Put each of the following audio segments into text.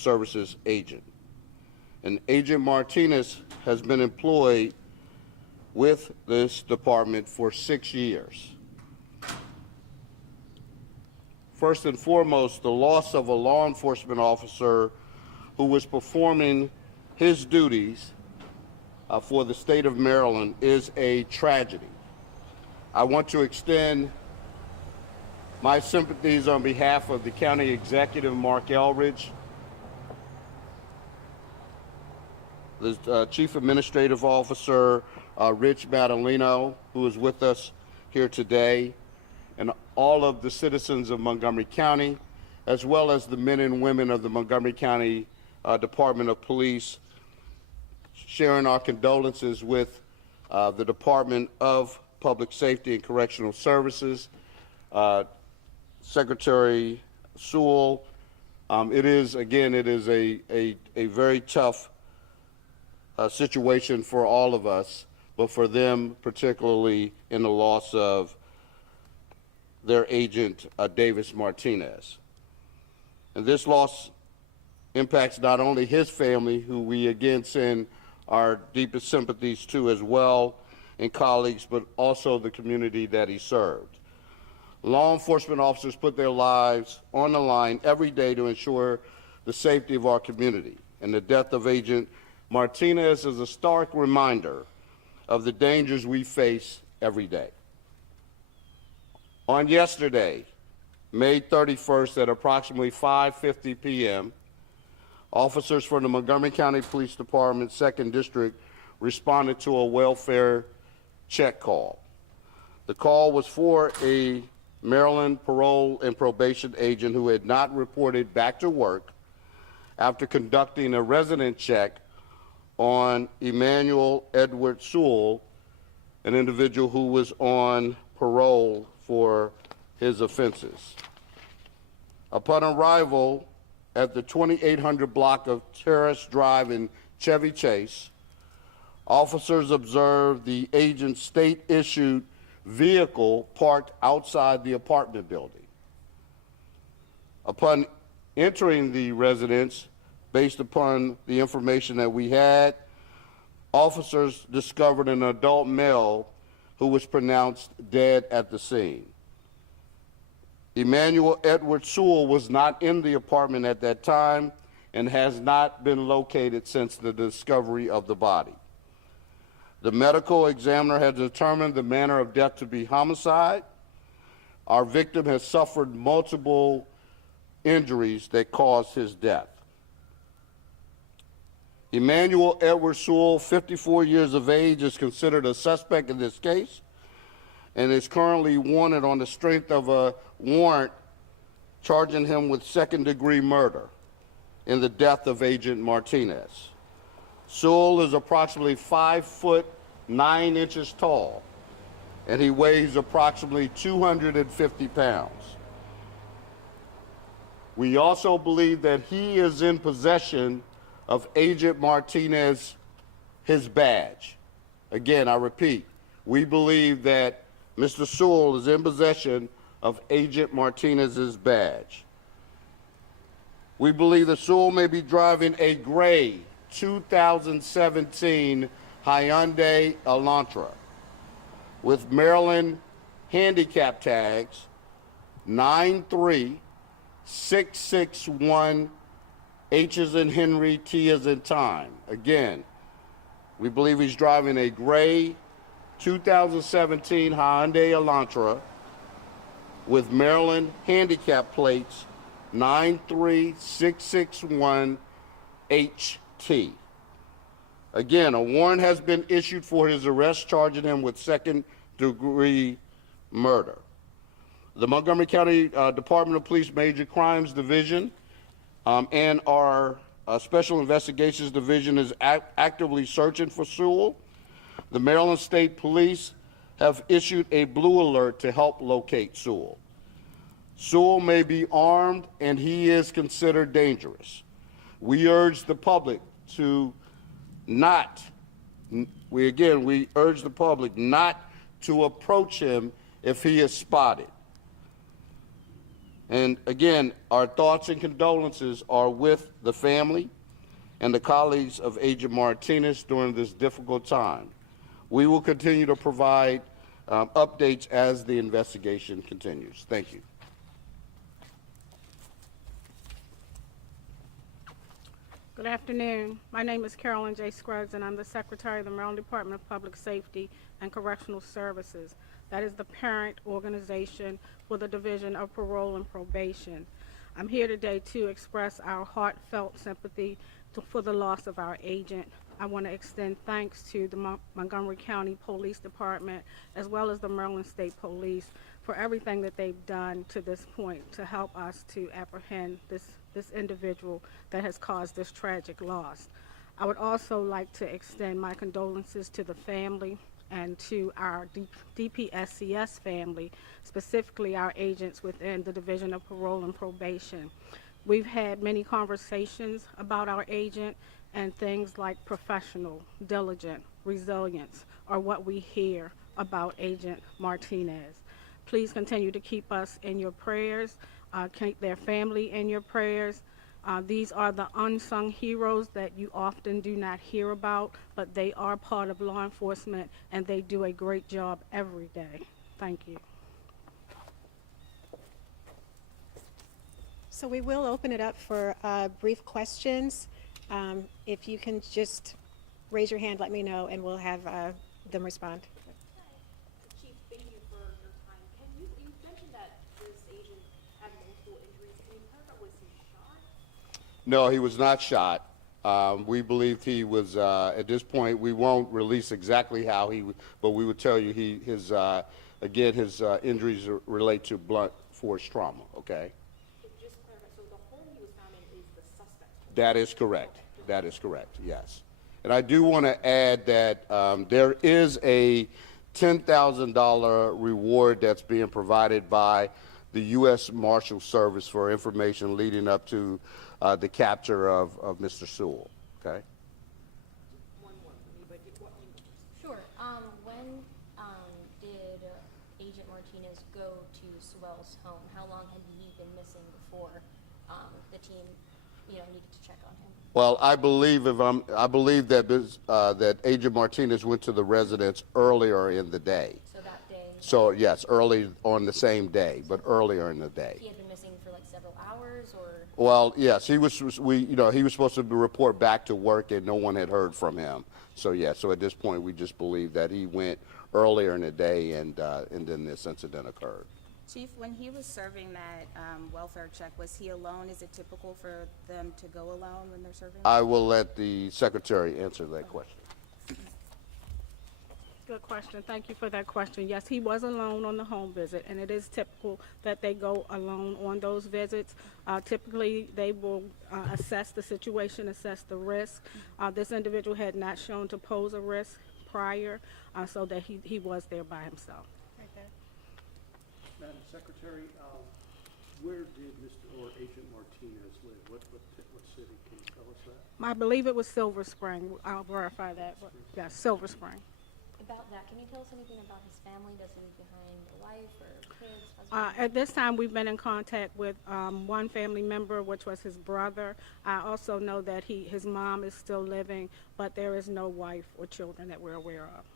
Services agent. And Agent Martinez has been employed with this department for 6 years. First and foremost, the loss of a law enforcement officer who was performing his duties for the state of Maryland is a tragedy. I want to extend my sympathies on behalf of the County Executive, Mark Eldridge, the Chief Administrative Officer, Rich Battolino, who is with us here today, and all of the citizens of Montgomery County, as well as the men and women of the Montgomery County Department of Police, sharing our condolences with the Department of Public Safety and Correctional Services, Secretary Sewell. It is a very tough situation for all of us, but for them particularly in the loss of their agent, Davis Martinez. And this loss impacts not only his family, who we again send our deepest sympathies to as well, and colleagues, but also the community that he served. Law enforcement officers put their lives on the line every day to ensure the safety of our community. And the death of Agent Martinez is a stark reminder of the dangers we face every day. On yesterday, May 31st at approximately 5:50 p.m., officers from the Montgomery County Police Department 2nd District responded to a welfare check call. The call was for a Maryland Parole and Probation agent who had not reported back to work after conducting a resident check on Emmanuel Edward Sewell, an individual who was on parole for his offenses. Upon arrival at the 2800 block of Terrace Drive in Chevy Chase, officers observed the agent's state-issued vehicle parked outside the apartment building. Upon entering the residence, based upon the information that we had, officers discovered an adult male who was pronounced dead at the scene. Emmanuel Edward Sewell was not in the apartment at that time and has not been located since the discovery of the body. The medical examiner has determined the manner of death to be homicide. Our victim has suffered multiple injuries that caused his death. Emmanuel Edward Sewell, 54 years of age, is considered a suspect in this case and is currently wanted on the strength of a warrant charging him with second-degree murder in the death of Agent Martinez. Sewell is approximately 5'9" tall, and he weighs approximately 250 pounds. We also believe that he is in possession of Agent Martinez, his badge. Again, I repeat, we believe that Mr. Sewell is in possession of Agent Martinez's badge. We believe that Sewell may be driving a gray 2017 Hyundai Elantra with Maryland handicap tags 93661, H as in Henry, T as in time. Again, we believe he's driving a gray 2017 Hyundai Elantra with Maryland handicap plates 93661 HT. Again, a warrant has been issued for his arrest, charging him with second-degree murder. The Montgomery County Department of Police Major Crimes Division and our Special Investigations Division is actively searching for Sewell. The Maryland State Police have issued a blue alert to help locate Sewell. Sewell may be armed and he is considered dangerous. We urge the public to not, we urge the public not to approach him if he is spotted. And again, our thoughts and condolences are with the family and the colleagues of Agent Martinez during this difficult time. We will continue to provide updates as the investigation continues. Thank you. Good afternoon. My name is Carolyn J. Scruggs, and I'm the Secretary of the Maryland Department of Public Safety and Correctional Services. That is the parent organization for the Division of Parole and Probation. I'm here today to express our heartfelt sympathy for the loss of our agent. I want to extend thanks to the Montgomery County Police Department as well as the Maryland State Police for everything that they've done to this point to help us to apprehend this individual that has caused this tragic loss. I would also like to extend my condolences to the family and to our DPSCS family, specifically our agents within the Division of Parole and Probation. We've had many conversations about our agent, and things like professional, diligent, resilience are what we hear about Agent Martinez. Please continue to keep us in your prayers, keep their family in your prayers. These are the unsung heroes that you often do not hear about, but they are part of law enforcement and they do a great job every day. Thank you. So we will open it up for brief questions. If you can just raise your hand, let me know, and we'll have them respond. Chief, thank you for your time. You mentioned that this agent had multiple injuries. Can you clarify, was he shot? No, he was not shot. We believed he was, at this point, we won't release exactly how but we would tell you his injuries relate to blunt force trauma, okay? Just clarify, so the home he was found in is the suspect? That is correct. That is correct, yes. And I do want to add that there is a $10,000 reward that's being provided by the U.S. Marshal Service for information leading up to the capture of Mr. Sewell, okay? One more for me, but what you... Sure. When did Agent Martinez go to Sewell's home? How long had he been missing before the team, needed to check on him? Well, I believe that Agent Martinez went to the residence earlier in the day. So that day. So yes, early on the same day, but earlier in the day. He had been missing for like several hours, or? Well, yes, he was supposed to report back to work, and no one had heard from him. So yeah, so at this point, we just believe that he went earlier in the day, and then this incident occurred. Chief, when he was serving that welfare check, was he alone? Is it typical for them to go alone when they're serving? I will let the secretary answer that question. Good question. Thank you for that question. Yes, he was alone on the home visit, and it is typical that they go alone on those visits. Typically, they will assess the situation, assess the risk. This individual had not shown to pose a risk prior, so that he was there by himself. Madam Secretary, where did Mr. or Agent Martinez live? What city? Can you tell us that? I believe it was Silver Spring. I'll verify that. But yes, Silver Spring. About that, can you tell us anything about his family? Does he leave behind a wife or kids, husband? At this time, we've been in contact with one family member, which was his brother. I also know that his mom is still living, but there is no wife or children that we're aware of.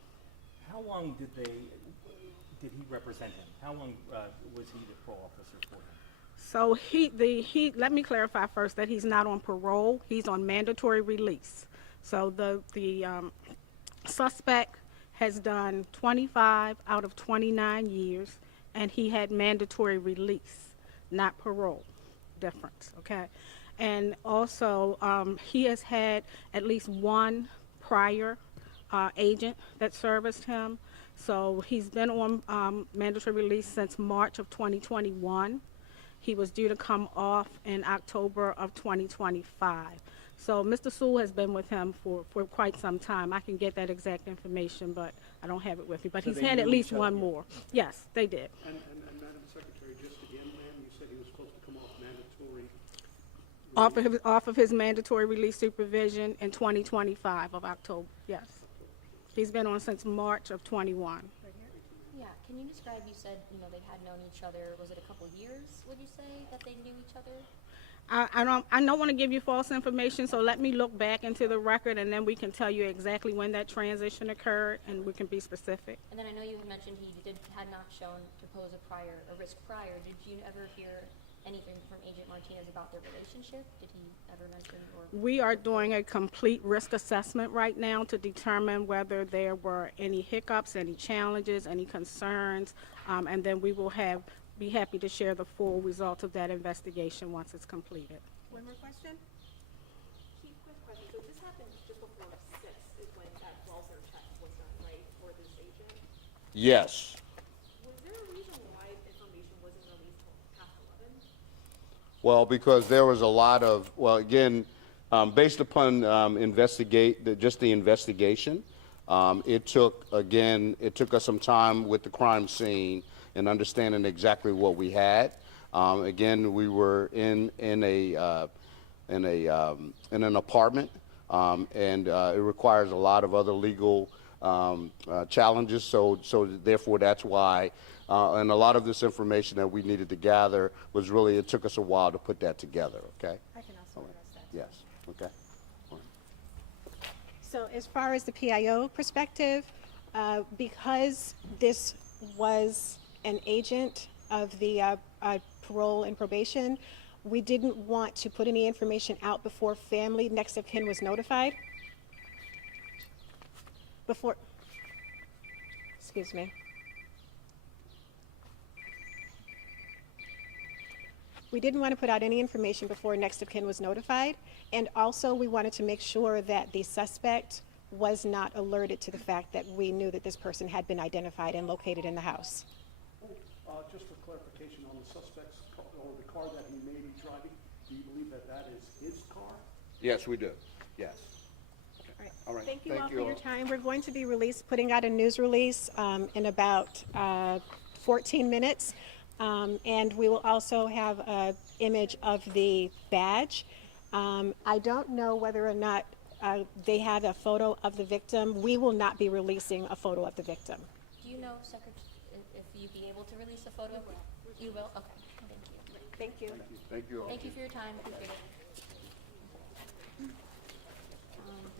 How long did he represent him? How long was he the parole officer for him? So let me clarify first that he's not on parole. He's on mandatory release. So the suspect has done 25 out of 29 years, and he had mandatory release, not parole. Difference, okay? And also, he has had at least one prior agent that serviced him. So he's been on mandatory release since March of 2021. He was due to come off in October of 2025. So Mr. Sewell has been with him for quite some time. I can get that exact information, but I don't have it with me. But So he's they had at knew least each other. one more. Yes, they did. And Madam Secretary, just again, ma'am, you said he was supposed to come off mandatory. Off of his mandatory release supervision in 2025 of October, yes. He's been on since March of 21. Yeah, Yeah, can you describe, you said, they had known each other, was it a couple years, would you say, that they knew each other? I don't want to give you false information, so let me look back into the record, and then we can tell you exactly when that transition occurred, and we can be specific. And then I know you had mentioned he had not shown to pose a risk prior. Did you ever hear anything from Agent Martinez about their relationship? Did he ever mention or? We are doing a complete risk assessment right now to determine whether there were any hiccups, any challenges, any concerns, and then we will be happy to share the full results of that investigation once it's completed. One more question? Chief, quick question. So this happened just before 6 is when that welfare check was done, right, for this agent? Yes. Was there a reason why information wasn't released till past 11? Well, because there was a lot of, well, again, based upon just the investigation, it took us some time with the crime scene and understanding exactly what we had. Again, we were in an apartment, and it requires a lot of other legal challenges. So therefore, that's why. And a lot of this information that we needed to gather was really, it took us a while to put that together. Okay. I can also address that. Yes. Okay. All right. So as far as the PIO perspective, because this was an agent of the parole and probation, we didn't want to put any information out before family next of kin was notified. Excuse me. We didn't want to put out any information before next of kin was notified, and also we wanted to make sure that the suspect was not alerted to the fact that we knew that this person had been identified and located in the house. Just for clarification on the suspect's car, or the car that he may be driving, do you believe that that is his car? Yes, we do. Yes. All right. Thank you all for your time. We're going to be putting out a news release in about 14 minutes. And we will also have an image of the badge. I don't know whether or not they have a photo of the victim. We will not be releasing a photo of the victim. Do you know, Secretary, if you'd be able to release a photo? You will? Okay, thank you. Thank you. Thank you all. Thank you for your time, appreciate it.